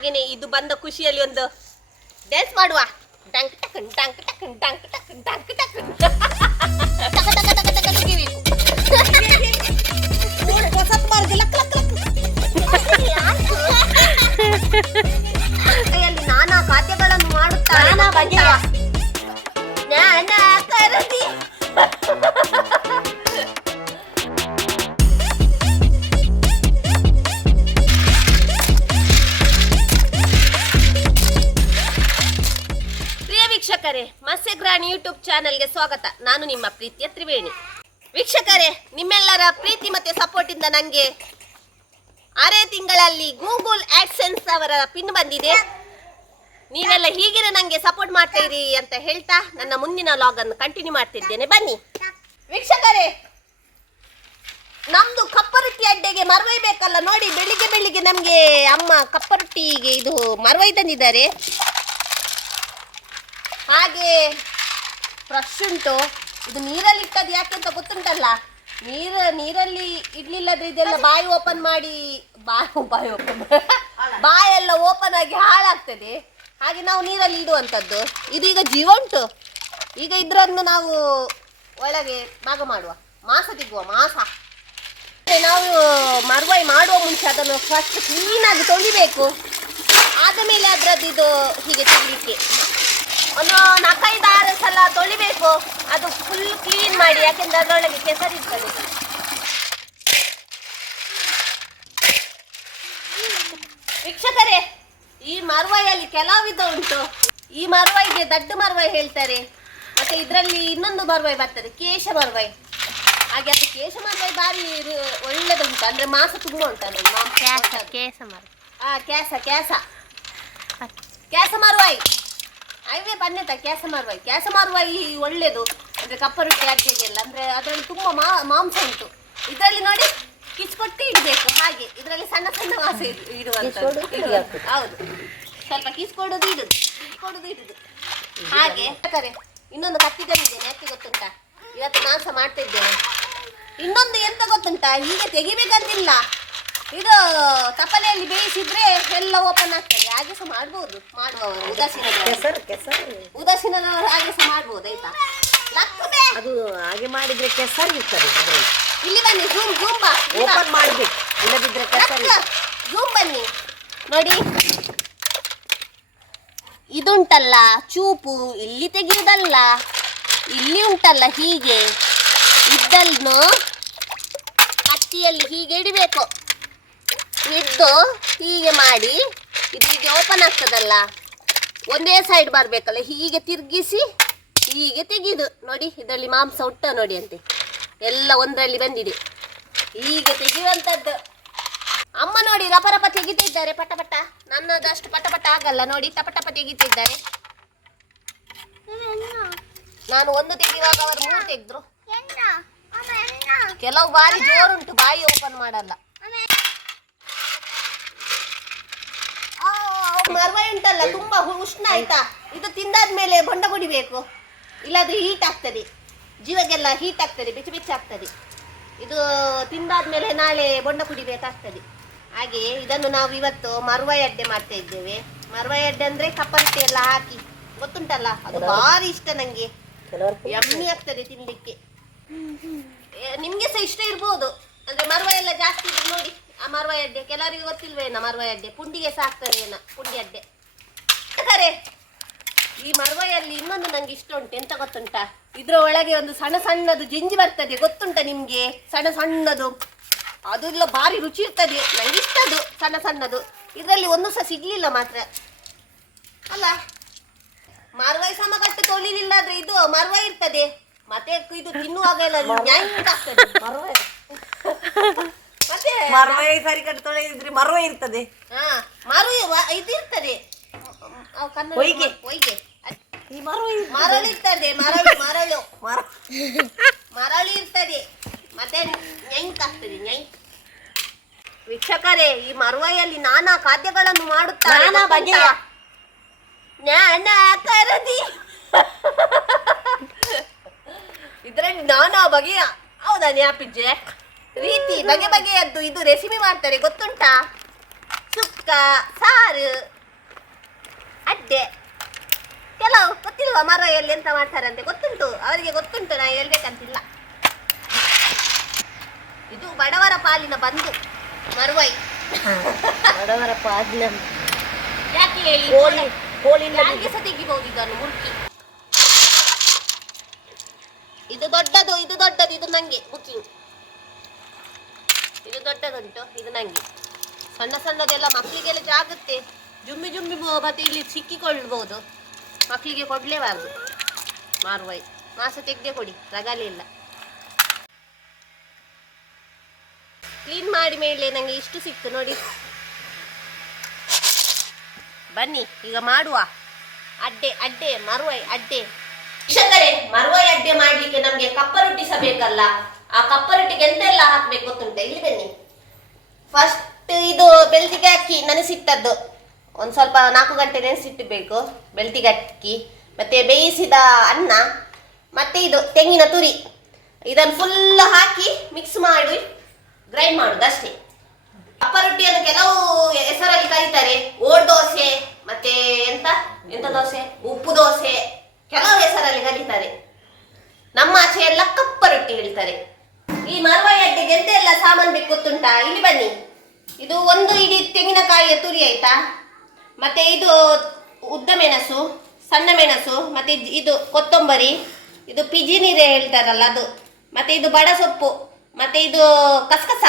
ಹಾಗೇನೆ ಇದು ಬಂದ ಖುಷಿಯಲ್ಲಿ ಒಂದು ಡ್ಯಾನ್ಸ್ ಮಾಡುವ ಡಂಕ್ ಟಕ್ ಡಂಕ್ ಟಕ್ ಡಂಕ್ ಟಕ್ ಡಂಕ್ ಟಕ್ ಟಕ ಟಕ ಟಕ ಟಕ ತೆಗಿಬೇಕು ಹೊಸತ್ ಮಾರ್ಗ ಲಕ್ ಲಕ್ ಲಕ್ ಕೈಯಲ್ಲಿ ನಾನಾ ಖಾದ್ಯಗಳನ್ನು ಮಾಡುತ್ತಾ ನಾನಾ ಬಗೆಯ. ನಾನಾ ಕರದಿ ವೀಕ್ಷಕರೇ, ಮತ್ಸ್ಯಗ್ರಾಣಿ ಯೂಟ್ಯೂಬ್ ಚಾನೆಲ್ಗೆ ಸ್ವಾಗತ. ನಾನು ನಿಮ್ಮ ಪ್ರೀತಿಯ ತ್ರಿವೇಣಿ. ವೀಕ್ಷಕರೇ, ನಿಮ್ಮೆಲ್ಲರ ಪ್ರೀತಿ ಮತ್ತೆ ಸಪೋರ್ಟ್ ಇಂದ ನಂಗೆ ಆರೇ ತಿಂಗಳಲ್ಲಿ ಗೂಗಲ್ ಆಡ್ಸೆನ್ಸ್ ಅವರ ಪಿನ್ ಬಂದಿದೆ. ನೀವೆಲ್ಲ ಹೀಗಿರ ನಂಗೆ ಸಪೋರ್ಟ್ ಮಾಡ್ತಾ ಇರಿ ಅಂತ ಹೇಳ್ತಾ ನನ್ನ ಮುಂದಿನ ಲಾಗ್ ಅನ್ನು ಕಂಟಿನ್ಯೂ ಮಾಡ್ತಿದ್ದೇನೆ. ಬನ್ನಿ. ವೀಕ್ಷಕರೇ, ನಮ್ದು ಕಪ್ಪರೊಟ್ಟಿ ಅಡ್ಡೆಗೆ ಮರವೈ ಬೇಕಲ್ಲ ನೋಡಿ, ಬೆಳಿಗ್ಗೆ ಬೆಳಿಗ್ಗೆ ನಮ್ಗೆ ಅಮ್ಮ ಕಪ್ಪರೊಟ್ಟಿಗೆ ಇದು ಮರವೈ ತಂದಿದ್ದಾರೆ. ಹಾಗೆ ಫ್ರೆಶ್ ಉಂಟು. ಇದು ನೀರಲ್ಲಿ ಇಟ್ಟದ್ದು ಯಾಕೆ ಅಂತ ಗೊತ್ತುಂಟಲ್ಲ? ನೀರ ನೀರಲ್ಲಿ ಇಡ್ಲಿಲ್ಲದ್ರೆ ಇದೆಲ್ಲ ಬಾಯಿ ಓಪನ್ ಮಾಡಿ ಬಾಯಿ ಬಾಯಿ ಓಪನ್ ಬಾಯೆಲ್ಲ ಓಪನ್ ಆಗಿ ಹಾಳಾಗ್ತದೆ. ಹಾಗೆ ನಾವು ನೀರಲ್ಲಿ ಇಡುವಂಥದ್ದು. ಇದೀಗ ಈಗ ಜೀವ ಉಂಟು. ಈಗ ಇದ್ರನ್ನು ನಾವು ಒಳಗೆ ಭಾಗ ಮಾಡುವ. ಮಾಸ ತಿಗುವ ಮಾಸ. ನಾವು ಮರುವಾಯಿ ಮಾಡುವ ಮುಂಚೆ ಅದನ್ನು ಫಸ್ಟ್ ಕ್ಲೀನಾಗಿ ತೊಳಿಬೇಕು. ಆದ ಮೇಲೆ ಅದರದ್ದು ಇದು ಹೀಗೆ ತೆಗಿಲಿಕ್ಕೆ. ಒಂದು ನಾಲ್ಕೈದು ಆರು ಸಲ ತೊಳಿಬೇಕು. ಅದು ಫುಲ್ ಕ್ಲೀನ್ ಮಾಡಿ ಯಾಕೆಂದ್ರೆ ಅದರೊಳಗೆ ಕೆಸರಿರ್ತದೆ ವೀಕ್ಷಕರೇ ಈ ಮರವಾಯಲ್ಲಿ ಕೆಲವು ವಿಧ ಉಂಟು. ಈ ಮರವಾಯಿಗೆ ದಡ್ಡ ಮರವಾಯಿ ಹೇಳ್ತಾರೆ. ಮತ್ತೆ ಇದರಲ್ಲಿ ಇನ್ನೊಂದು ಮರವಾಯಿ ಬರ್ತದೆ ಕೇಶ ಮರವಾಯಿ ಹಾಗೆ ಅದು ಕೇಶ ಮರವಾಯಿ ಬಾರಿ ಒಳ್ಳೆದುಂಟು. ಅಂದ್ರೆ ಮಾಸ ತುಂಬ ಉಂಟು ಕ್ಯಾಸ ಕ್ಯಾಸ ಕ್ಯಾಸ ಕ್ಯಾಸ ಮಾರುವಾಯಿ ಅವೇ ಮಾರುವಾಯಿ ಕ್ಯಾಸ ಈ ಒಳ್ಳೇದು. ಅಂದ್ರೆ ಕಪ್ಪ ರೊಟ್ಟಿ ಅಡ್ಗೆಗೆಲ್ಲ ಅಂದ್ರೆ ಅದರಲ್ಲಿ ತುಂಬಾ ಮಾ ಮಾಂಸ ಉಂಟು. ಇದರಲ್ಲಿ ನೋಡಿ ಕಿಚ್ಕೊಟ್ಟು ಇಡಬೇಕು. ಹಾಗೆ. ಇದರಲ್ಲಿ ಸಣ್ಣ ಸಣ್ಣ ಮಾಂಸ ಇಡು- ಇಡುವಂಥದ್ದು. ಹೌದು. ಸ್ವಲ್ಪ ಕಿಸ್ಕೊಡೋದು ಇಡುದು. ಕಿಸ್ಕೊಡೋದು ಇಡುದು. ಹಾಗೆ. ಯಾಕಂದ್ರೆ ಇನ್ನೊಂದು ಕತ್ತಿ ತಂದಿದ್ದೇನೆ ಯಾಕೆ ಗೊತ್ತುಂಟಾ? ಇವತ್ತು ಮಾಂಸ ಸಹ ಮಾಡ್ತಾ ಇದ್ದೇನೆ ಇನ್ನೊಂದು ಎಂತ ಗೊತ್ತುಂಟಾ? ಹೀಗೆ ತೆಗಿಬೇಕಂತಿಲ್ಲ. ಇದು ತಪ್ಪಲೆಯಲ್ಲಿ ಬೇಯಿಸಿದ್ರೆ ಎಲ್ಲ ಓಪನ್ ಆಗ್ತದೆ. ಹಾಗೆ ಸಹ ಮಾಡ್ಬೋದು ಮಾಡುವವರು ಉದಾಸೀನ ಕೆಸರು ಕೆಸರು. ಉದಾಸೀನದವರು ಹಾಗೆ ಸಹ ಮಾಡ್ಬೋದು ಆಯ್ತಾ? ಅದು ಹಾಗೆ ಮಾಡಿದ್ರೆ ಕೆಸರು ಇರ್ತದೆ ಅದ್ರಲ್ಲಿ. ಇಲ್ಲಿ ಬನ್ನಿ ಜೂಮ್ ಜೂಮ್ ಬಾ ಓಪನ್ ಮಾಡ್ಬೇಕು. ಇಲ್ಲದಿದ್ರೆ ಕೆಸರು ಜೂಮ್ ಬನ್ನಿ. ನೋಡಿ. ಇದುಂಟಲ್ಲ ಚೂಪು ಇಲ್ಲಿ ತೆಗೆಯುವುದಲ್ಲ ಇಲ್ಲಿ ಉಂಟಲ್ಲ ಹೀಗೆ. ಇದ್ದಲ್ನು ಕತ್ತಿಯಲ್ಲಿ ಹೀಗೆ ಇಡಬೇಕು. ಇದ್ದು ಹೀಗೆ ಮಾಡಿ ಇದು ಹೀಗೆ ಓಪನ್ ಆಗ್ತದಲ್ಲ ಒಂದೇ ಸೈಡ್ ಬರಬೇಕಲ್ಲ ಹೀಗೆ ತಿರುಗಿಸಿ ಹೀಗೆ ತೆಗೆಯುದು ನೋಡಿ ಇದರಲ್ಲಿ ಮಾಂಸ ಉಂಟ ನೋಡಿ ಅಂತೆ. ಎಲ್ಲ ಒಂದರಲ್ಲಿ ಬಂದಿದೆ. ಹೀಗೆ ತೆಗೆಯುವಂಥದ್ದು. ಅಮ್ಮ ನೋಡಿ ರಪರಪ ರಪ ಪಟ ಪಟ. ನನ್ನದಷ್ಟು ಪಟ ಪಟ ಆಗಲ್ಲ. ನೋಡಿ ತಪ ಟಪ ತೆಗಿತಿದ್ದಾರೆ. ನಾನು ಒಂದು ತೆಗೆಯುವಾಗ ಅವರು ಮೂರು ತೆಗೆದ್ರು. ಕೆಲವು ಬಾರಿ ಜೋರುಂಟು ಬಾಯಿ ಓಪನ್ ಮಾಡಲ್ಲ. ಮರ್ವಾಯಿ ಉಂಟಲ್ಲ ತುಂಬಾ ಉಷ್ಣ ಆಯ್ತಾ? ಇದು ತಿಂದಾದ್ಮೇಲೆ ಬೊಂಡ ಕುಡಿಬೇಕು ಇಲ್ಲಾದ್ರೆ ಹೀಟ್ ಆಗ್ತದೆ. ಜೀವಗೆಲ್ಲ ಹೀಟ್ ಆಗ್ತದೆ ಬೆಚ್ಚ ಬೆಚ್ಚ ಆಗ್ತದೆ. ಇದು ತಿಂದಾದ್ಮೇಲೆ ನಾಳೆ ಬೊಂಡ ಕುಡಿಬೇಕಾಗ್ತದೆ ಹಾಗೆ ಇದನ್ನು ನಾವು ಇವತ್ತು ಮರವಾಯಿ ಅಡ್ಡೆ ಮಾಡ್ತಾ ಇದ್ದೇವೆ. ಮರವಾಯಿ ಅಡ್ಡೆ ಅಂದ್ರೆ ಕಪ್ಪರಟ್ಟಿ ಎಲ್ಲ ಹಾಕಿ. ಗೊತ್ತುಂಟಲ್ಲ? ಅದು ಭಾರಿ ಇಷ್ಟ ನಂಗೆ. ಯಮ್ಮಿ ಆಗ್ತದೆ ತಿನ್ಲಿಕ್ಕೆ. ನಿಮ್ಗೆ ಸಹ ಇಷ್ಟ ಇರ್ಬೋದು. ಅಂದ್ರೆ ಮರ್ವ ಎಲ್ಲ ಜಾಸ್ತಿ ನೋಡಿ. ಆ ಮರ್ವ ಅಡ್ಡೆ ಕೆಲವರಿಗೆ ಗೊತ್ತಿಲ್ವೇನ ಮರ್ವ ಅಡ್ಡೆ ಪುಂಡಿಗೆ ಸಾಕ್ತಾರೆ ಏನ? ಪುಂಡಿ ಅಡ್ಡೆ ಕರೆ ಈ ಮರ್ವಯಲ್ಲಿ ಇನ್ನೊಂದು ನಂಗೆ ಇಷ್ಟ ಉಂಟು. ಎಂತ ಗೊತ್ತುಂಟಾ? ಇದ್ರ ಒಳಗೆ ಒಂದು ಸಣ್ಣ ಸಣ್ಣದು ಜಿಂಜಿ ಬರ್ತದೆ. ಗೊತ್ತುಂಟಾ ನಿಮ್ಗೆ? ಸಣ್ಣ ಸಣ್ಣದು. ಅದೆಲ್ಲ ಭಾರಿ ರುಚಿ ಇರ್ತದೆ. ನಂಗೆ ಇಷ್ಟ ಅದು ಸಣ್ಣ ಸಣ್ಣದು. ಇದರಲ್ಲಿ ಒಂದು ಸಹ ಸಿಗ್ಲಿಲ್ಲ ಮಾತ್ರ. ಅಲ್ಲ ಮರ್ವಾಯಿ ಸಮಗಟ್ಟು ತೊಳಿಲಿಲ್ಲ ಆದ್ರೆ ಇದು ಮರ್ವಾಯಿ ಇರ್ತದೆ. ಮತ್ತೆ ಇದು ತಿನ್ನುವಾಗ ಎಲ್ಲ ನ್ಯಾಯ ಆಗ್ತದೆ. ಮತ್ತೆ ಮರವೇ ಸರಿ ಕಟ್ಟ ತೊಳೆದಿದ್ರೆ ಮರವೇ ಇರ್ತದೆ. ಹಾ ಮರು ಇದು ಇರ್ತದೆ. ಅವು ಕನ್ನಡ ಹೊಯ್ಗೆ. ಹೊಯ್ಗೆ. ಈ ಮರವೇ ಮರಳು ಇರ್ತದೆ ಮರಳು ಮರಳು. ಮರ ಮರಳು ಇರ್ತದೆ. ಮತ್ತೆ ನೆಂಕ್ ಆಗ್ತದೆ ನೆಂಕ್. ವೀಕ್ಷಕರೇ ಈ ಮರುವಾಯಲ್ಲಿ ನಾನಾ ಖಾದ್ಯಗಳನ್ನು ಮಾಡುತ್ತಾರೆ. ನಾನಾ ಗೊತ್ತುಂಟಾ? ಬಗೆಯ. ನಾನಾ ಕರದಿ. ಇದರಲ್ಲಿ ನಾನಾ ಬಗೆಯ ಹೌದಾ ನ್ಯಾಪಿಜ್ಜೆ ರೀತಿ ಬಗೆ ಬಗೆಯದ್ದು ಇದು ರೆಸಿಪಿ ಮಾಡ್ತಾರೆ ಗೊತ್ತುಂಟಾ? ಸುಕ್ಕ ಸಾರು ಅಡ್ಡೆ. ಕೆಲವು ಗೊತ್ತಿಲ್ವಾ ಮರಯಲ್ಲಿ ಎಂತ ಮಾಡ್ತಾರಂತೆ? ಗೊತ್ತುಂಟು? ಅವರಿಗೆ ಗೊತ್ತುಂಟು ನಾ ಹೇಳ್ಬೇಕಂತಿಲ್ಲ. ಇದು ಬಡವರ ಪಾಲಿನ ಬಂದು ಮರುವೈ. ಬಡವರ ಪಾಲಿನ ಯಾಕೆ ಹೇಳಿ? ಕೋಳಿ ಕೋಳಿನ ಸಹ ತೆಗಿಬಹುದು ಇದನ್ನು? ಮುರುಕಿ ಇದು ದೊಡ್ಡದು ಇದು ದೊಡ್ಡದು ಇದು ನಂಗೆ ಬುಕಿಂಗ್ ದೊಡ್ಡದುಂಟು, ಇದು ನಂಗೆ. ಸಣ್ಣ ಸಣ್ಣದೆಲ್ಲ ಮಕ್ಕಳಿಗೆಲ್ಲ ಜಾಗುತ್ತೆ. ಜುಮ್ಮಿ ಜುಮ್ಮಿ ಮತ್ತೆ ಇಲ್ಲಿ ಸಿಕ್ಕಿಕೊಳ್ಬಹುದು ಮಕ್ಕಳಿಗೆ ಕೊಡ್ಲೇಬಾರ್ದು ಮಾರುವೈ. ಮಾಸ ತೆಗ್ದೆ ಕೊಡಿ ರಗಾಲಿ ಇಲ್ಲ. ಕ್ಲೀನ್ ಮಾಡಿ ಮೇಲೆ ನಂಗೆ ಇಷ್ಟು ಸಿಕ್ತು, ನೋಡಿ. ಬನ್ನಿ, ಈಗ ಮಾಡುವ. ಅಡ್ಡೆ ಅಡ್ಡೆ, ಮರುವೈ, ಅಡ್ಡೆ. ಶಿಕ್ಷಕರೇ ಮರುವೈ ಅಡ್ಡೆ ಮಾಡ್ಲಿಕ್ಕೆ ನಮಗೆ ಕಪ್ಪ ರೊಟ್ಟಿ ಸಹ ಬೇಕಲ್ಲ ಆ ಕಪ್ಪ ರೊಟ್ಟಿಗೆ ಎಂತೆಲ್ಲ ಹಾಕ್ಬೇಕು ಗೊತ್ತುಂಟ? ಇಲ್ಲಿ ಬನ್ನಿ. ಫಸ್ಟ್ ಇದು ಬೆಳ್ತಿಗೆ ಅಕ್ಕಿ ನೆನೆಸಿಟ್ಟದ್ದು. ಒಂದು ಸ್ವಲ್ಪ ನಾಲ್ಕು ಗಂಟೆ ನೆನೆಸಿಟ್ಟಬೇಕು ಬೆಳ್ತಿಗೆ ಅಕ್ಕಿ, ಮತ್ತೆ ಬೇಯಿಸಿದ ಅನ್ನ, ಮತ್ತೆ ಇದು ತೆಂಗಿನ ತುರಿ. ಇದನ್ನು ಫುಲ್ ಹಾಕಿ ಮಿಕ್ಸ್ ಮಾಡಿ ಗ್ರೈಂಡ್ ಮಾಡುದು ಅಷ್ಟೇ. ಅಪ್ಪ ರೊಟ್ಟಿಯನ್ನು ಕೆಲವು ಹೆಸರಲ್ಲಿ ಕರೀತಾರೆ. ಓಡ್ ದೋಸೆ, ಮತ್ತೆ ಎಂತ? ಎಂತ ದೋಸೆ? ಉಪ್ಪು ದೋಸೆ. ಕೆಲವು ಹೆಸರಲ್ಲಿ ಕರೀತಾರೆ. ನಮ್ಮ ಆಚೆ ಎಲ್ಲ ಕಪ್ಪ ರೊಟ್ಟಿ ಹೇಳ್ತಾರೆ. ಈ ಮರವಾಯಿ ಅಡ್ಡೆಗೆ ಎಂತ ಎಲ್ಲ ಸಾಮಾನು ಬೇಕು ಗೊತ್ತುಂಟಾ ಇಲ್ಲಿ ಬನ್ನಿ. ಇದು ಒಂದು ಇಡೀ ತೆಂಗಿನಕಾಯಿಯ ತುರಿ ಆಯ್ತಾ? ಮತ್ತೆ ಇದು ಉದ್ದ ಮೆಣಸು ಸಣ್ಣ ಮೆಣಸು ಮತ್ತೆ ಇದ್- ಇದು ಕೊತ್ತಂಬರಿ ಇದು ಪಿಜಿನೀರೆ ಹೇಳ್ತಾರಲ್ಲ ಅದು. ಮತ್ತೆ ಇದು ಬಡ ಸೊಪ್ಪು ಮತ್ತೆ ಇದು ಕಸಕಸ.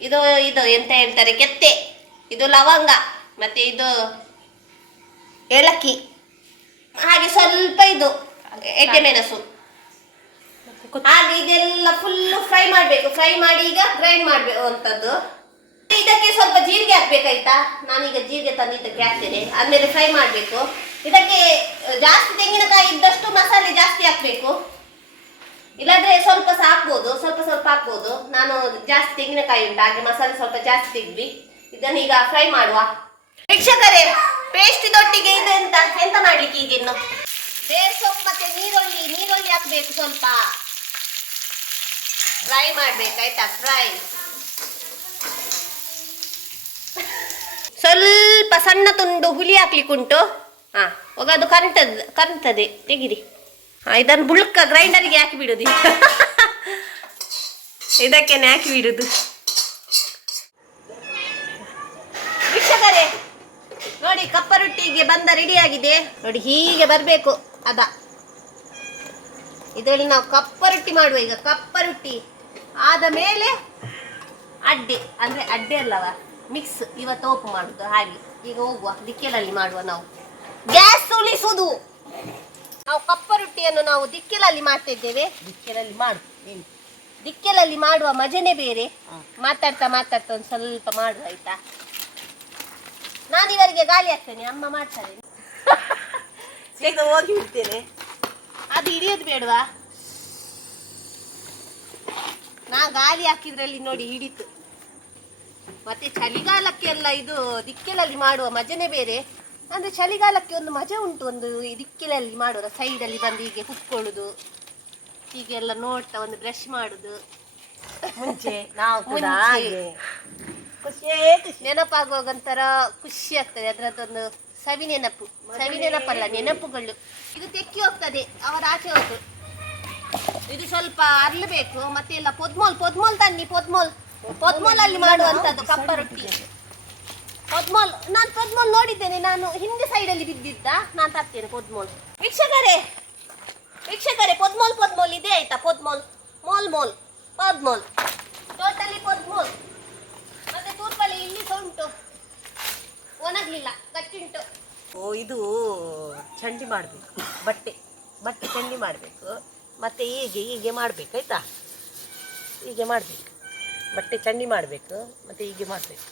ಇದು ಇದು ಎಂತ ಹೇಳ್ತಾರೆ? ಕೆತ್ತೆ. ಇದು ಲವಂಗ ಮತ್ತೆ ಇದು ಏಲಕ್ಕಿ. ಹಾಗೆ ಸ್ವಲ್ಪ ಇದು ಎಡ್ಡೆ ಮೆಣಸು. ಹಾಗೆ ಇದೆಲ್ಲ ಫುಲ್ ಫ್ರೈ ಮಾಡಬೇಕು. ಫ್ರೈ ಮಾಡಿ ಈಗ ಗ್ರೈಂಡ್ ಮಾಡಬೇಕು ಅಂತದ್ದು ಇದಕ್ಕೆ ಸ್ವಲ್ಪ ಜೀರಿಗೆ ಹಾಕ್ಬೇಕಾಯ್ತಾ? ನಾನೀಗ ಜೀರಿಗೆ ತಂದು ಇದಕ್ಕೆ ಹಾಕ್ತೇನೆ. ಆದ್ಮೇಲೆ ಫ್ರೈ ಮಾಡಬೇಕು. ಇದಕ್ಕೆ ಜಾಸ್ತಿ ತೆಂಗಿನಕಾಯಿ ಇದ್ದಷ್ಟು ಮಸಾಲೆ ಜಾಸ್ತಿ ಹಾಕ್ಬೇಕು. ಇಲ್ಲಾಂದ್ರೆ ಸ್ವಲ್ಪ ಹಾಕ್ಬೋದು ಸ್ವಲ್ಪ ಸ್ವಲ್ಪ ಹಾಕ್ಬೋದು. ನಾನು ಜಾಸ್ತಿ ತೆಂಗಿನಕಾಯಿ ಉಂಟು. ಹಾಗೆ ಮಸಾಲೆ ಸ್ವಲ್ಪ ಜಾಸ್ತಿ ತೆಗ್ದ್ವಿ. ಇದನ್ನ ಈಗ ಫ್ರೈ ಮಾಡುವ. ವೀಕ್ಷಕರೇ ಪೇಸ್ಟ್ ದೊಟ್ಟಿಗೆ ಇದು ಎಂತ? ಎಂತ ಮಾಡ್ಲಿಕ್ಕೆ ಈಗಿನ್ನು ಬೇರ್ ಸೊಪ್ಪು ಮತ್ತೆ ನೀರುಳ್ಳಿ ನೀರುಳ್ಳಿ ಹಾಕ್ಬೇಕು ಸ್ವಲ್ಪ. ಫ್ರೈ ಮಾಡ್ಬೇಕಾಯ್ತಾ ಫ್ರೈ ಸ್ವಲ್ಪ ಸಣ್ಣ ತುಂಡು ಹುಳಿ ಹಾಕ್ಲಿಕ್ಕುಂಟು. ಹಾ, ಹೋಗ, ಅದು ಕರೆಂಟದ್, ಕರೆಂಟದೆ. ತೆಗಿರಿ. ಹಾ, ಇದನ್ನು ಬುಳ್ಕ ಗ್ರೈಂಡರ್ಗೆ ಹಾಕಿ ಬಿಡುದು. ಇದಕ್ಕೇನೆ ಹಾಕಿ ಬಿಡುದು. ವೀಕ್ಷಕರೇ, ನೋಡಿ, ಕಪ್ಪ ರೊಟ್ಟಿಗೆ ಬಂದ ರೆಡಿ ಆಗಿದೆ. ನೋಡಿ, ಹೀಗೆ ಬರಬೇಕು, ಅದ. ಇದರಲ್ಲಿ ನಾವು ಕಪ್ಪ ರೊಟ್ಟಿ ಮಾಡುವ ಈಗ, ಕಪ್ಪ ರೊಟ್ಟಿ. ಆದ ಮೇಲೆ ಅಡ್ಡೆ ಅಂದ್ರೆ ಅಡ್ಡೆ ಅಲ್ಲವ? ಮಿಕ್ಸ್ ಇವತ್ತು ಓಪು ಮಾಡುದು ಹಾಗೆ. ಈಗ ಹೋಗುವ ದಿಕ್ಕೆಲಲ್ಲಿ ಮಾಡುವ ನಾವು. ಗ್ಯಾಸ್ ಉಳಿಸುವುದು ನಾವು ಕಪ್ಪ ರೊಟ್ಟಿಯನ್ನು ನಾವು ದಿಕ್ಕೆಲಲ್ಲಿ ಮಾಡ್ತಾ ಇದ್ದೇವೆ ದಿಕ್ಕಿಲಲ್ಲಿ ಮಾಡು ದಿಕ್ಕಿಲಲ್ಲಿ ದಿಕ್ಕೆಲಲ್ಲಿ ಮಾಡುವ ಮಜನೆ ಬೇರೆ. ಮಾತಾಡ್ತಾ ಮಾತಾಡ್ತಾ ಒಂದು ಸ್ವಲ್ಪ ಮಾಡುವ ಆಯ್ತಾ? ನಾನು ಇವರಿಗೆ ಗಾಳಿ ಹಾಕ್ತೇನೆ ಅಮ್ಮ ಮಾಡ್ತಾರೆ. ಹೋಗಿ ಬಿಡ್ತೇನೆ. ಅದು ಹಿಡಿಯೋದು ಬೇಡವಾ? ನಾ ಗಾಳಿ ಹಾಕಿದ್ರಲ್ಲಿ ನೋಡಿ ಹಿಡಿತು. ಮತ್ತೆ ಚಳಿಗಾಲಕ್ಕೆಲ್ಲ ಇದು ದಿಕ್ಕಿಲಲ್ಲಿ ಮಾಡುವ ಮಜನೇ ಬೇರೆ. ಅಂದ್ರೆ ಚಳಿಗಾಲಕ್ಕೆ ಒಂದು ಮಜಾ ಉಂಟು ಒಂದು ದಿಕ್ಕೆಲಲ್ಲಿ ಮಾಡುವ ಸೈಡಲ್ಲಿ ಬಂದು ಹೀಗೆ ಕುತ್ಕೊಳ್ಳುದು. ಹೀಗೆಲ್ಲ ನೋಡ್ತಾ ಒಂದು ಬ್ರಷ್ ಮಾಡುದು. ಮುಂಚೆ ನಾವು ಕೂಡ ಖುಷಿಯೇ ಖುಷಿ ನೆನಪಾಗುವಾಗ ಒಂಥರ ಖುಷಿ ಆಗ್ತದೆ ಅದರದ್ದೊಂದು ಸವಿ ನೆನಪು. ಸವಿ ನೆನಪಲ್ಲ ನೆನಪುಗಳು. ಇದು ತೆಕ್ಕಿ ಹೋಗ್ತದೆ ಅವರ ಆಚೆ ಹೋದ್ರು ಇದು ಸ್ವಲ್ಪ ಅರ್ಲಬೇಕು ಮತ್ತೆ ಇಲ್ಲ ಪೊದ್ಮೋಲ್ ಪೊದ್ಮೋಲ್ ತನ್ನಿ, ಪೊದ್ಮೋಲ್. ಪೊದ್ಮೋಲ್ ಅಲ್ಲಿ ಮಾಡುವಂತದ್ದು ಕಪ್ಪ ರೊಟ್ಟಿ. ಪೊದ್ಮೋಲ್, ನಾನು ಪೊದ್ಮೋಲ್ ನೋಡಿದ್ದೇನೆ, ನಾನು ಹಿಂದೆ ಸೈಡಲ್ಲಿ ಬಿದ್ದಿದ್ದ. ನಾನು ತರ್ತೇನೆ ಪೊದ್ಮೋಲ್. ವೀಕ್ಷಕರೇ ವೀಕ್ಷಕರೇ, ಪೊದ್ಮೋಲ್ ಪೊದ್ಮೋಲ್ ಇದೆ ಆಯ್ತಾ? ಪೊದ್ಮೋಲ್, ಮೋಲ್ ಮೋಲ್, ಪೊದ್ಮೋಲ್. ಟೋಟಲಿ ಪೊದ್ಮೋಲ್. ಮತ್ತೆ ತೂರ್ಪಲ್ಲಿ ಇಲ್ಲಿ ಸಹ ಉಂಟು. ಒಣಗ್ಲಿಲ್ಲ, ಗಟ್ಟಿಂಟು. ಓ, ಇದು ಚಂಡಿ ಮಾಡಬೇಕು. ಬಟ್ಟೆ ಬಟ್ಟೆ ಚಂಡಿ ಮಾಡಬೇಕು. ಮತ್ತೆ ಹೀಗೆ ಹೀಗೆ ಮಾಡಬೇಕು ಆಯ್ತಾ? ಹೀಗೆ ಮಾಡಬೇಕು. ಬಟ್ಟೆ ಚಂಡಿ ಮಾಡಬೇಕು ಮತ್ತೆ ಹೀಗೆ ಮಾಡಬೇಕು.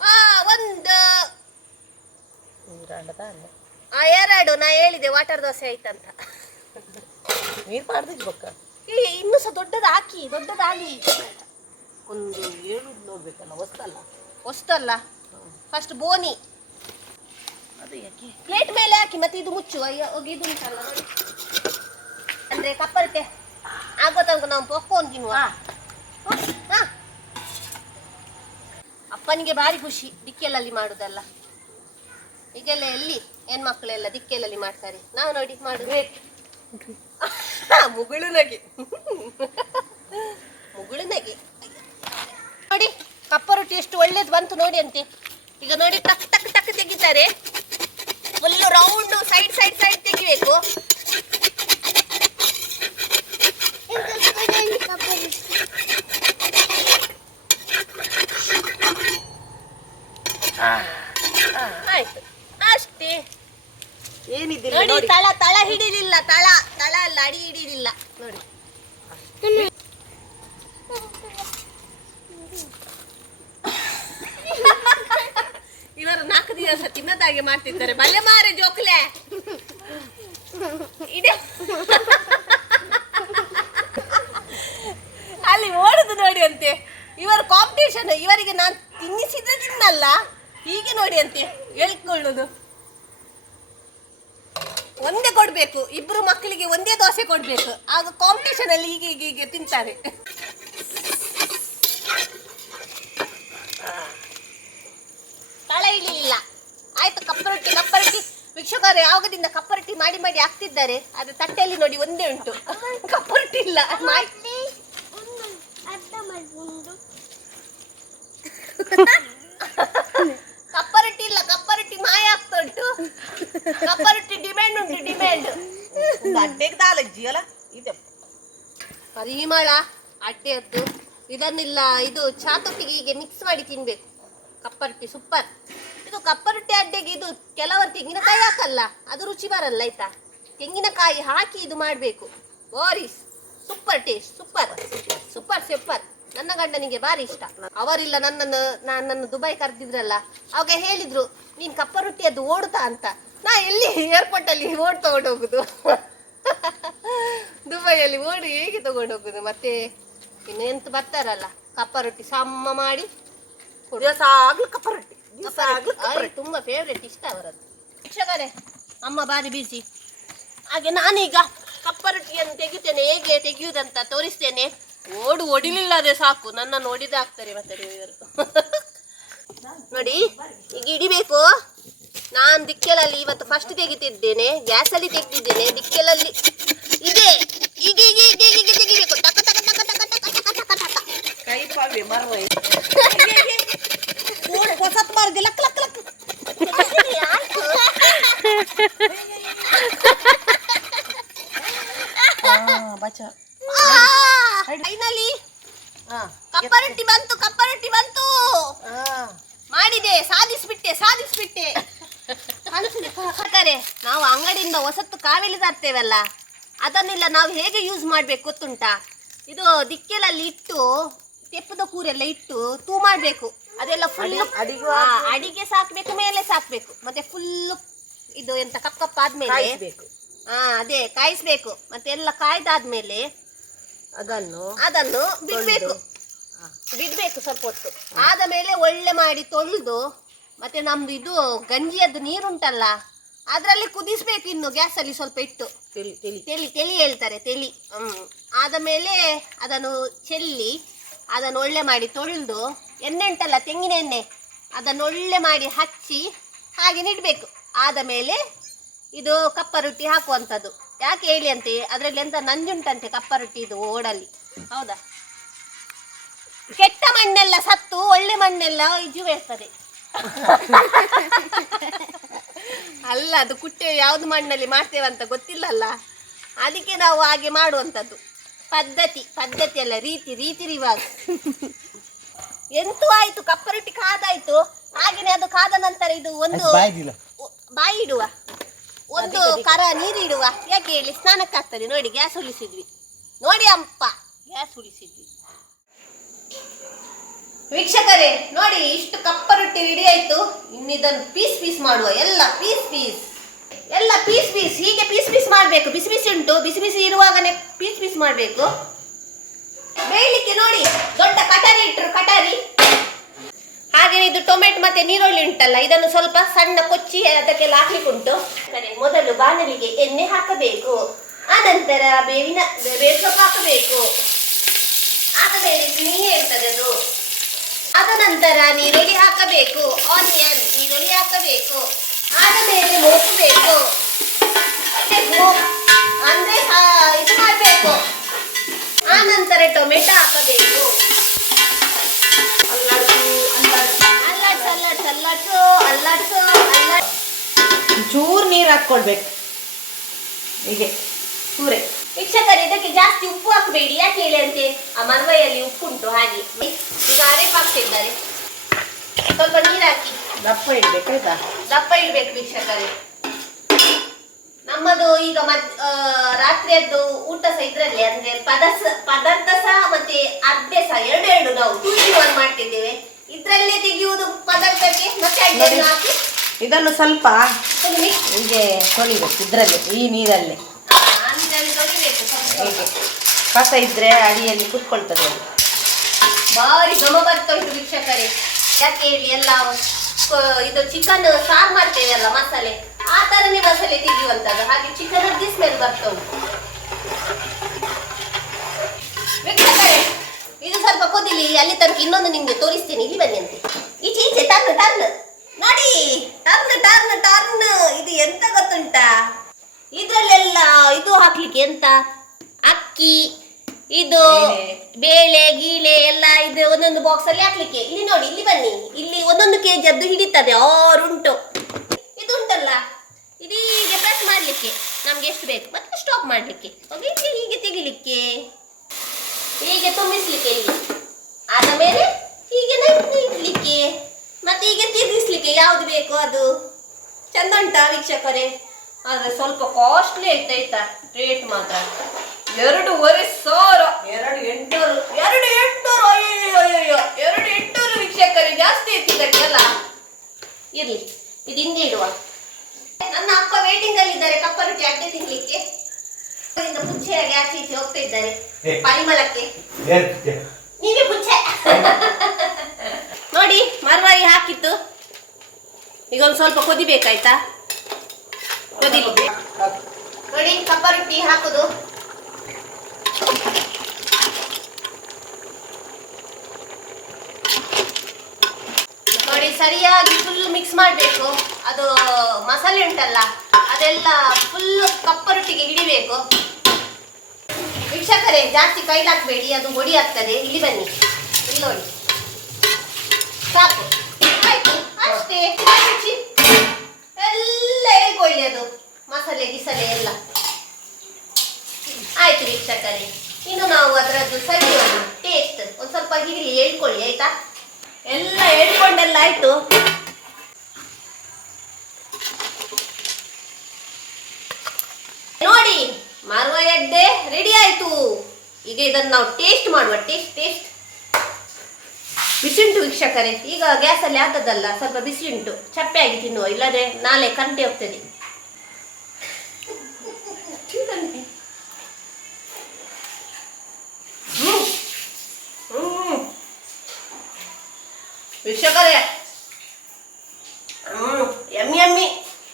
ಆ ಒಂದು. ನೀರಾಂಡದ ಅಲ್ಲ? ಆ ಎರಡು. ನಾ ಹೇಳಿದೆ ವಾಟರ್ ದೋಸೆ ಆಯ್ತಂತ. ನೀರು ಮಾಡ್ದಿದ್ದು ಬಕ್ಕ? ಈ ಇನ್ನೂ ಸಹ ದೊಡ್ಡದು ಹಾಕಿ ದೊಡ್ಡದಾಗಿ ಒಂದು ಏಳು ನೋಡ್ಬೇಕಲ್ಲ ಹೊಸ್ತಲ್ಲ? ಹೊಸ್ತಲ್ಲ. ಫಸ್ಟ್ ಬೋನಿ. ಅದು ಯಾಕೆ? ಪ್ಲೇಟ್ ಮೇಲೆ ಹಾಕಿ ಮತ್ತೆ ಇದು ಮುಚ್ಚು. ಅಯ್ಯೋ ಹೋಗಿ ಇದು ಉಂಟಲ್ಲ ಅಂದ್ರೆ ಕಪ್ಪಲ್ಕೆ ಆಗೋ ತನಕ ನಾವು ಪೊಕ್ಕೊಂಡು ತಿನ್ನುವ. ಅಪ್ಪನಿಗೆ ಭಾರಿ ಖುಷಿ ದಿಕ್ಕೆಲಲ್ಲಿ ಮಾಡುದಲ್ಲ. ಈಗೆಲ್ಲ ಎಲ್ಲಿ ಹೆಣ್ಮಕ್ಳೆಲ್ಲ ದಿಕ್ಕೆಲಲ್ಲಿ ಮಾಡ್ತಾರೆ? ನಾವು ನೋಡಿ ಮಾಡುದು ಮುಗುಳು ನಗೆ. ಮುಗುಳು ನಗೆ. ನೋಡಿ ಕಪ್ಪ ರೊಟ್ಟಿ ಎಷ್ಟು ಒಳ್ಳೇದು ಬಂತು ನೋಡಿ ಅಂತೆ. ಈಗ ನೋಡಿ ಟಕ್ ಟಕ್ ಟಕ್ ತೆಗಿತಾರೆ. Full round side side side ತೆಗಿಬೇಕು ಆಯ್ತು ಅಷ್ಟೇ ನೋಡಿ ತಳ ತಳ ಹಿಡಿಲಿಲ್ಲ ತಳ ತಳ ಅಲ್ಲ ಅಡಿ ಹಿಡಿಲಿಲ್ಲ. ನೋಡಿ. ಇವರು ನಾಲ್ಕು ದಿವಸ ತಿನ್ನದಾಗೆ ಮಾಡ್ತಿದ್ದಾರೆ. ಬಲ್ಲೆ ಮಾರೆ ಜೋಕ್ಲೆ. ಇದೆ ಅಲ್ಲಿ ಓಡುದು ನೋಡಿ ಅಂತೆ. ಇವರ ಕಾಂಪಿಟೇಷನ್ ಇವರಿಗೆ ನಾನು ತಿನ್ನಿಸಿದ್ರೆ ತಿನ್ನಲ್ಲ. ಹೀಗೆ ನೋಡಿ ಅಂತೆ. ಹೇಳ್ಕೊಳ್ಳುದು ಒಂದೇ ಕೊಡ್ಬೇಕು ಇಬ್ರು ಮಕ್ಕಳಿಗೆ ಕೊಡ್ಬೇಕು ಆಗ ಕಾಂಪಿಟೇಷನ್ ಅಲ್ಲಿ ಹೀಗೆ ಹೀಗೆ ಹೀಗೆ ತಿಂತಾರೆ. ತಳ ಇಳಿಲಿಲ್ಲ ಆಯ್ತು ಕಪ್ಪ ರೊಟ್ಟಿ ಕಪ್ಪ ರೊಟ್ಟಿ. ವೀಕ್ಷಕರು ಯಾವಾಗದಿಂದ ಕಪ್ಪ ರೊಟ್ಟಿ ಮಾಡಿ ಮಾಡಿ ಹಾಕ್ತಿದ್ದಾರೆ. ಅದು ತಟ್ಟೆಯಲ್ಲಿ ನೋಡಿ ಒಂದೇ ಉಂಟು. ಕಪ್ಪ ರೊಟ್ಟಿ ಇಲ್ಲ. ಮಾಡಿ ಕಪ್ಪ ರೊಟ್ಟಿ ಇಲ್ಲ ಕಪ್ಪ ರೊಟ್ಟಿ ಮಾಯ ಆಗ್ತಾ ಉಂಟು ಕಪ್ಪ ರೊಟ್ಟಿ ಡಿಮ್ಯಾಂಡ್ ಉಂಟು ಡಿಮ್ಯಾಂಡ್ ಇದೆಯಲ್ಲ ಇದೆ. ಪರಿಮಳ ಅಡ್ಡೆಯದ್ದು ಇದನ್ನೆಲ್ಲ ಇದು ಚಾತುಟ್ಟಿಗೆ ಹೀಗೆ ಮಿಕ್ಸ್ ಮಾಡಿ ತಿನ್ಬೇಕು. ಕಪ್ಪರೊಟ್ಟಿ ಸೂಪರ್ ಇದು ಕಪ್ಪರೊಟ್ಟಿ ಅಡ್ಡೆಗೆ ಇದು ಕೆಲವರು ತೆಂಗಿನಕಾಯಿ ಹಾಕಲ್ಲ, ಅದು ರುಚಿ ಬರಲ್ಲ, ಆಯ್ತಾ? ತೆಂಗಿನಕಾಯಿ ಹಾಕಿ ಇದು ಮಾಡಬೇಕು. Boris super taste super super super ನನ್ನ ಗಂಡನಿಗೆ ಭಾರಿ ಇಷ್ಟ. ಅವರಿಲ್ಲ ನನ್ನನ್ನು ನನ್ನನ್ನು ದುಬೈ ಕರೆದಿದ್ರಲ್ಲ, ಅವಾಗ ಹೇಳಿದ್ರು, ನೀನು ಕಪ್ಪ ರೊಟ್ಟಿಯದ್ದು ಓಡುತ್ತಾ ಅಂತ. ನಾ ಎಲ್ಲಿ ಏರ್ಪೋರ್ಟಲ್ಲಿ ಓಡ್ ತಗೊಂಡು ದುಬೈಯಲ್ಲಿ ಓಡಿ ಹೇಗೆ ತಗೊಂಡು ಹೋಗುದು? ಮತ್ತೆ ಇನ್ನು ಎಂತ ಬರ್ತಾರಲ್ಲ? ಕಪ್ಪ ರೊಟ್ಟಿ ಸಮ್ಮ ಮಾಡಿ ಕೊಡು. ದಿವಸ ಆಗ್ಲು ಕಪ್ಪ ರೊಟ್ಟಿ ದಿವಸ ಕಪ್ಪ ಕಪ್ಪ ಆಯ್, ರೊಟ್ಟಿ ತುಂಬಾ ಫೇವ್ರೆಟ್ ಇಷ್ಟ ಅವರದ್ದು. ಶಿಕ್ಷಕರೇ ಅಮ್ಮ ಬಾರಿ ಬಿಸಿ ಹಾಗೆ ನಾನೀಗ ಕಪ್ಪ ರೊಟ್ಟಿಯನ್ನು ತೆಗಿತೇನೆ ಹೇಗೆ ತೆಗೆಯುವುದಂತ ತೋರಿಸ್ತೇನೆ. ಓಡು ಒಡಿಲಿಲ್ಲ ಅದೇ ಸಾಕು. ನನ್ನನ್ನು ನೋಡಿದಾಗ್ತಾರೆ ಮತ್ತೆ ಇವರು. ನೋಡಿ ಈಗ ಇಡಿಬೇಕು ನಾನು ದಿಕ್ಕೆಲಲ್ಲಿ ಇವತ್ತು ಫಸ್ಟ್ ತೆಗಿತಿದ್ದೇನೆ ಗ್ಯಾಸಲ್ಲಿ ತೆಗೆದಿದ್ದೇನೆ ದಿಕ್ಕೆಲಲ್ಲಿ ಇದೆ. ಕಾವೇಲಿ ತರ್ತೇವಲ್ಲ ಅದನ್ನೆಲ್ಲ ನಾವು ಹೇಗೆ ಯೂಸ್ ಮಾಡ್ಬೇಕು ಗೊತ್ತುಂಟಾ? ಇದು ದಿಕ್ಕೆಲಲ್ಲಿ ಇಟ್ಟು ತೆಪ್ಪದ ಕೂರೆಲ್ಲ ಇಟ್ಟು ತೂ ಮಾಡ್ಬೇಕು. ಅದೆಲ್ಲ ಫುಲ್ ಅಡಿ- ಅಡಿಗೂ ಸಾಕ್ಬೇಕು ಮೇಲೆ ಸಾಕ್ಬೇಕು. ಮತ್ತೆ ಫುಲ್ ಇದು ಎಂತ ಕಪ್ ಕಪ್ ಆದ್ಮೇಲೆ ಕಾಯಿಸ್ಬೇಕು. ಹಾ ಅದೇ ಕಾಯಿಸ್ಬೇಕು. ಮತ್ತೆ ಎಲ್ಲ ಕಾಯ್ದಾದ್ಮೇಲೆ ಅದನ್ನು ಅದನ್ನು ಬಿಡ್ಬೇಕು. ಬಿಡ್ಬೇಕು ಸ್ವಲ್ಪ ಹೊತ್ತು. ಆದ ಮೇಲೆ ಒಳ್ಳೆ ಮಾಡಿ ತೊಳೆದು ಮತ್ತೆ ನಮ್ದು ಇದು ಗಂಜಿಯದ್ದು ನೀರುಂಟಲ್ಲ ಅದರಲ್ಲಿ ಕುದಿಸ್ಬೇಕು ಇನ್ನು ಗ್ಯಾಸಲ್ಲಿ ಸ್ವಲ್ಪ ಇಟ್ಟು. ತಿಳಿ ತಿಳಿ. ತೆಲಿ ತೆಲಿ ಹೇಳ್ತಾರೆ ತೆಲಿ ಹ್ಮ್. ಆದ ಮೇಲೆ ಅದನ್ನು ಚೆಲ್ಲಿ ಅದನ್ನು ಒಳ್ಳೆ ಮಾಡಿ ತೊಳೆದು ಎಣ್ಣೆ ಉಂಟಲ್ಲ ತೆಂಗಿನ ಎಣ್ಣೆ ಅದನ್ನು ಒಳ್ಳೆ ಮಾಡಿ ಹಚ್ಚಿ ಹಾಗೆ ನಿಡ್ಬೇಕು. ಆದ ಮೇಲೆ ಇದು ಕಪ್ಪ ರೊಟ್ಟಿ ಹಾಕುವಂಥದ್ದು. ಯಾಕೆ ಹೇಳಿ ಅಂತೆ ಅದರಲ್ಲಿ ಎಂತ ನಂಜುಂಟಂತೆ ಕಪ್ಪ ರೊಟ್ಟಿ ಇದು ಓಡಲ್ಲಿ. ಹೌದಾ? ಕೆಟ್ಟ ಮಣ್ಣೆಲ್ಲ ಸತ್ತು ಒಳ್ಳೆ ಮಣ್ಣೆಲ್ಲ ಇಜ್ಜು ಬೀಳ್ತದೆ ಅಲ್ಲ ಅದು ಕುಟ್ಟೆ ಯಾವ್ದು ಮಣ್ಣಲ್ಲಿ ಮಾಡ್ತೇವಂತ ಗೊತ್ತಿಲ್ಲಲ್ಲ? ಅದಕ್ಕೆ ನಾವು ಹಾಗೆ ಮಾಡುವಂಥದ್ದು. ಪದ್ಧತಿ ಪದ್ಧತಿ ಅಲ್ಲ ರೀತಿ ರೀತಿ ರಿವಾಜ್. ಎಂತೂ ಆಯ್ತು ಕಪ್ಪರೊಟ್ಟಿ ಕಾದಾಯ್ತು. ಹಾಗೇನೆ ಅದು ಕಾದ ನಂತರ ಇದು ಒಂದು ಬಾಯಿ ಇಡುವ. ಒಂದು ಕರ ನೀರು ಇಡುವ ಯಾಕೆ ಹೇಳಿ? ಸ್ನಾನಕ್ಕಾಗ್ತದೆ ನೋಡಿ ಗ್ಯಾಸ್ ಉಳಿಸಿದ್ವಿ. ನೋಡಿ ಅಪ್ಪ ಗ್ಯಾಸ್ ಉಳಿಸಿದ್ವಿ. ವೀಕ್ಷಕರೇ, ನೋಡಿ, ಇಷ್ಟು ಕಪ್ಪ ರೊಟ್ಟಿ ರೆಡಿ ಆಯ್ತು. ಇನ್ನಿದನ್ನು ಪೀಸ್ ಪೀಸ್ ಮಾಡುವ, ಎಲ್ಲ ಪೀಸ್ ಪೀಸ್. ಎಲ್ಲ ಪೀಸ್ ಪೀಸ್, ಹೀಗೆ ಪೀಸ್ ಪೀಸ್ ಮಾಡಬೇಕು. ಬಿಸಿ ಬಿಸಿ ಉಂಟು, ಬಿಸಿ ಬಿಸಿ ಇರುವಾಗನೇ ಪೀಸ್ ಪೀಸ್ ಮಾಡಬೇಕು. ಬೇಯಲಿಕ್ಕೆ ನೋಡಿ, ದೊಡ್ಡ ಕಟಾರಿ ಇಟ್ಟರು ಕಟಾರಿ. ಹಾಗೆ ಇದು ಟೊಮೆಟೊ ಮತ್ತೆ ನೀರುಳ್ಳಿ ಉಂಟಲ್ಲ, ಇದನ್ನು ಸ್ವಲ್ಪ ಸಣ್ಣ ಕೊಚ್ಚಿ ಅದಕ್ಕೆಲ್ಲ ಹಾಕ್ಲಿಕ್ಕುಂಟು ಸರಿ ಮೊದಲು ಬಾಣಲಿಗೆ ಎಣ್ಣೆ ಹಾಕಬೇಕು. ಆನಂತರ ಬೇವಿನ ಬೇವಿನ ಸೊಪ್ಪು ಹಾಕಬೇಕು. ಆದ ಮೇಲೆ ಇರ್ತದೆ ಅದು ಆದ ನಂತರ ನೀರುಳ್ಳಿ ಹಾಕಬೇಕು. ಆನಿಯನ್ ಈರುಳ್ಳಿ ಹಾಕಬೇಕು. ಆದ ಮೇಲೆ ಮೂಕಬೇಕು ಮತ್ತೆ ಮೂ- ಅಂದ್ರೆ ಇದು ಮಾಡಬೇಕು. ಆ ನಂತರ ಟೊಮೆಟೊ ಹಾಕಬೇಕು. ಅಲ್ಲಾಡ್ಸು ಅಲ್ಲಾಡ್ಸು. ಅಲ್ಲಾಡ್ಸು ಅಲ್ಲಾಡ್ಸು ಅಲ್ಲಾಡ್ಸು ಚೂರು ನೀರು ಹಾಕ್ಕೊಳ್ಬೇಕು. ಹೀಗೆ. ಸೂರೆ. ವೀಕ್ಷಕರು ಇದಕ್ಕೆ ಜಾಸ್ತಿ ಉಪ್ಪು ಹಾಕಬೇಡಿ. ಯಾಕೆ ಹೇಳಿ ಅಂತೆ? ಆ ಮರ್ವೈಯಲ್ಲಿ ಉಪ್ಪುಂಟು ಹಾಗೆ. ಈಗ ಅರೇಪ್ ಹಾಕ್ತಿದ್ದಾರೆ ಸ್ವಲ್ಪ ನೀರು ಹಾಕಿ. ದಪ್ಪ ಇಡ್ಬೇಕು ಆಯ್ತಾ? ದಪ್ಪ ಇಡ್ಬೇಕು ವೀಕ್ಷಕರೇ. ನಮ್ಮದು ಈಗ ಮದ್ ರಾತ್ರಿಯದ್ದು ಊಟ ಸಹ ಇದ್ರಲ್ಲಿ ಅಂದ್ರೆ ಪದಸ ಪದಾರ್ಥ ಸಹ ಮತ್ತೆ ಅಡ್ಡೆ ಸಹ ಎರಡು ಎರಡು ನಾವು ಟೂ ಇನ್ ಮಾಡ್ತಿದ್ದೇವೆ. ಇದರಲ್ಲೇ ತೆಗೆಯುವುದು ಪದಾರ್ಥಕ್ಕೆ ಮತ್ತೆ ಅಡ್ಡೆ ಹಾಕಿ. ಇದನ್ನು ಸ್ವಲ್ಪ. ಹೀಗೆ ತೊಳಿಬೇಕು ಇದರಲ್ಲಿ ಈ ನೀರಲ್ಲಿ. ಕಸ ಇದ್ರೆ ಅಡಿಯಲ್ಲಿ ಕುತ್ಕೊಳ್ತದೆ ಅದು. ಭಾರಿ ಘಮ ಬರ್ತಾ ಉಂಟು ವೀಕ್ಷಕರೇ. ಯಾಕೆ ಹೇಳಿ, ಎಲ್ಲ ಇದು ಚಿಕನ್ ಸಾರು ಮಾಡ್ತೇವೆ ಅಲ್ಲ ಮಸಾಲೆ, ಆ ತರನೇ ಮಸಾಲೆ ತೆಗೆಯುವಂತದ್ದು ಹಾಗೆ ಚಿಕನ್ ಅದ್ದಿ ಸ್ಮೆಲ್ ಬರ್ತಾ ಉಂಟು. ಇದು ಸ್ವಲ್ಪ ಕೊದಿಲಿ ಅಲ್ಲಿ ತನಕ ಇನ್ನೊಂದು ನಿಮ್ಗೆ ತೋರಿಸ್ತೀನಿ. ಇಲ್ಲಿ ಬನ್ನಿ ಅಂತೆ. ಈಚೆ ಈಚೆ ಟರ್ನ್ ನೋಡಿ ಟರ್ನ್ ಟರ್ನ್ ಟರ್ನ್ ಇದು ಎಂತ ಗೊತ್ತುಂಟಾ? ಇದ್ರಲ್ಲೆಲ್ಲ ಇದು ಹಾಕ್ಲಿಕ್ಕೆ ಎಂತ? ಅಕ್ಕಿ, ಇದು ಬೇಳೆ, ಗೀಳೆ ಎಲ್ಲ ಇದು ಒಂದೊಂದು ಬಾಕ್ಸ್ ಅಲ್ಲಿ ಹಾಕ್ಲಿಕ್ಕೆ. ಇಲ್ಲಿ ನೋಡಿ, ಇಲ್ಲಿ ಬನ್ನಿ. ಇಲ್ಲಿ ಒಂದೊಂದು ಕೆಜಿ ಅದು ಹಿಡಿತದೆ, ಆರುಂಟು. ಇದು ಉಂಟಲ್ಲ ಇದೀಗೆ ಪ್ರೆಸ್ ಮಾಡ್ಲಿಕ್ಕೆ. ನಮ್ಗೆ ಎಷ್ಟು ಬೇಕು? ಮತ್ತೆ ಸ್ಟಾಪ್ ಮಾಡ್ಲಿಕ್ಕೆ. ಹೀಗೆ ತೆಗಿಲಿಕ್ಕೆ. ಹೀಗೆ ತುಂಬಿಸ್ಲಿಕ್ಕೆ ಇಲ್ಲಿ. ಆದ ಮೇಲೆ ಹೀಗೆ ಇಡ್ಲಿಕ್ಕೆ ಮತ್ತೆ ಹೀಗೆ ತಿರುಗಿಸ್ಲಿಕ್ಕೆ. ಯಾವ್ದು ಬೇಕು ಅದು? ಚಂದ ಉಂಟಾ ವೀಕ್ಷಕರೇ? ಆದ್ರೆ ಸ್ವಲ್ಪ ಕಾಸ್ಟ್ಲಿ ಆಯ್ತಾ ಆಯ್ತಾ? ರೇಟ್ ಮಾತ್ರ. ಎರಡೂವರೆ ಸಾವಿರ. ಎರಡು ಎಂಟೂರು ಎರಡು ಎಂಟೂರು ಅಯ್ಯೋ ಅಯ್ಯೋ ಎರಡು ಎಂಟೂರು ವೀಕ್ಷಕರು ಜಾಸ್ತಿ ಇತ್ತಿದ್ದಕ್ಕೆಲ್ಲ ಇರ್ಲಿ ಇದು ಹಿಂದೆ ಇಡುವ. ನನ್ನ ಅಪ್ಪ ವೇಟಿಂಗ್ ಅಲ್ಲಿ ಇದ್ದಾರೆ ಕಪ್ಪ ರೊಟ್ಟಿ ಅಡ್ಡೆ ತಿನ್ಲಿಕ್ಕೆ. ಅದರಿಂದ ಪುಚ್ಚೆಯಾಗಿ ಆಚೆ ಈಚೆ ಹೋಗ್ತಾ ಇದ್ದಾರೆ ಪರಿಮಳಕ್ಕೆ. ನೀವೇ ಪುಚ್ಚೆ ನೋಡಿ ಮರವಾಗಿ ಹಾಕಿತ್ತು ಈಗ ಒಂದು ಸ್ವಲ್ಪ ಕೊದಿಬೇಕಾಯ್ತಾ? ಕೊದಿ ನೋಡಿ ಕಪ್ಪ ರೊಟ್ಟಿ ಹಾಕುದು ನೋಡಿ ಸರಿಯಾಗಿ ಫುಲ್ ಮಿಕ್ಸ್ ಮಾಡಬೇಕು. ಅದು ಮಸಾಲೆ ಉಂಟಲ್ಲ, ಅದೆಲ್ಲ ಫುಲ್ ಕಪ್ಪ ರೊಟ್ಟಿಗೆ ಹಿಡಿಬೇಕು. ವೀಕ್ಷಕರೇ, ಜಾಸ್ತಿ ಕೈಲಾಕ್ಬೇಡಿ, ಅದು ಹೊಡಿ ಆಗ್ತದೆ. ಇಲ್ಲಿ ಬನ್ನಿ. ಇಲ್ಲಿ ನೋಡಿ. ಸಾಕು. ಆಯ್ತು. ಅಷ್ಟೇ. ಎಲ್ಲ ಹೇಳ್ಕೊಳ್ಳಿ ಅದು? ಮಸಾಲೆ, ಗಿಸಲೆ ಎಲ್ಲ. ಆಯ್ತು ವೀಕ್ಷಕರೇ. ಇನ್ನು ನಾವು ಅದರದ್ದು ಸರಿ ಟೇಸ್ಟ್ ಒಂದು ಸ್ವಲ್ಪ ಹಿಡಿಲಿ, ಹೇಳ್ಕೊಳ್ಳಿ, ಆಯ್ತಾ? ಎಲ್ಲ ಹೇಳ್ಕೊಂಡೆಲ್ಲ ಆಯ್ತು ನೋಡಿ, ಮಾರುವ ಎಡ್ಡೆ ರೆಡಿ ಆಯ್ತು. ಈಗ ಇದನ್ನು ನಾವು ಟೇಸ್ಟ್ ಮಾಡುವ ಟೇಸ್ಟ್ ಟೇಸ್ಟ್ ಬಿಸಿ ಉಂಟು ವೀಕ್ಷಕರೇ, ಈಗ ಗ್ಯಾಸಲ್ಲಿ ಹಾಕದಲ್ಲ ಸ್ವಲ್ಪ ಬಿಸಿ ಉಂಟು ಆಗಿ ತಿನ್ನುವ, ಇಲ್ಲದ್ರೆ ನಾಳೆ ಕಂಟೆ ಹೋಗ್ತದೆ ತಿಂತಂತೆ. ಹ್ಮ್. ಹ್ಮ್. ವೀಕ್ಷಕರೇ ಹ್ಮ್ ಎಮ್ಮಿ ಎಮ್ಮಿ.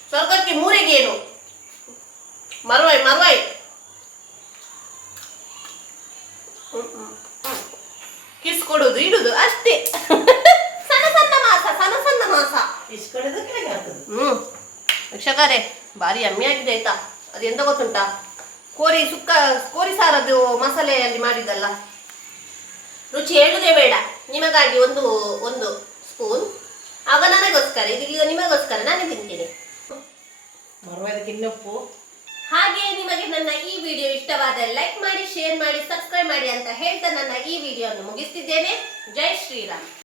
ಸ್ವರ್ಗಕ್ಕೆ ಮೂರಿಗೆ ಏನು? ಮರವಾಯ್ ಮರವಾಯ್. ಕಿಸ್ ಕೊಡುದು ಇಡುದು ಅಷ್ಟೇ. ಸಣ್ಣ ಸಣ್ಣ ಮಾಸ ಸಣ್ಣ ಸಣ್ಣ ಮಾಸ. ಇಸ್ಕೊಳ್ಳೋದು ಕೆಳಗೆ ಹಾಕೋದು. ಹ್ಮ್. ವೀಕ್ಷಕರೇ ಭಾರಿ ಎಮ್ಮೆ ಆಗಿದೆ ಆಯ್ತಾ? ಅದು ಎಂತ ಗೊತ್ತುಂಟಾ? ಕೋರಿ ಸುಕ್ಕ ಕೋರಿ ಸಾರದ್ದು ಮಸಾಲೆಯಲ್ಲಿ ಮಾಡಿದ್ದಲ್ಲ. ರುಚಿ ಹೇಳುದೇ ಬೇಡ. ನಿಮಗಾಗಿ ಒಂದು ಒಂದು. ಸ್ಪೂನ್. ಆಗ ನನಗೋಸ್ಕರ ಇದೀಗ ನಿಮಗೋಸ್ಕರ ನಾನು ತಿಂತೀನಿ. ಇನ್ನುಪ್ಪು ಹಾಗೆ ನಿಮಗೆ ನನ್ನ ಈ ವಿಡಿಯೋ ಇಷ್ಟವಾದರೆ ಲೈಕ್ ಮಾಡಿ ಶೇರ್ ಮಾಡಿ ಸಬ್ಸ್ಕ್ರೈಬ್ ಮಾಡಿ ಅಂತ ಹೇಳ್ತಾ ನನ್ನ ಈ ವಿಡಿಯೋವನ್ನು ಮುಗಿಸ್ತಿದ್ದೇನೆ. ಜೈ ಶ್ರೀರಾಮ್.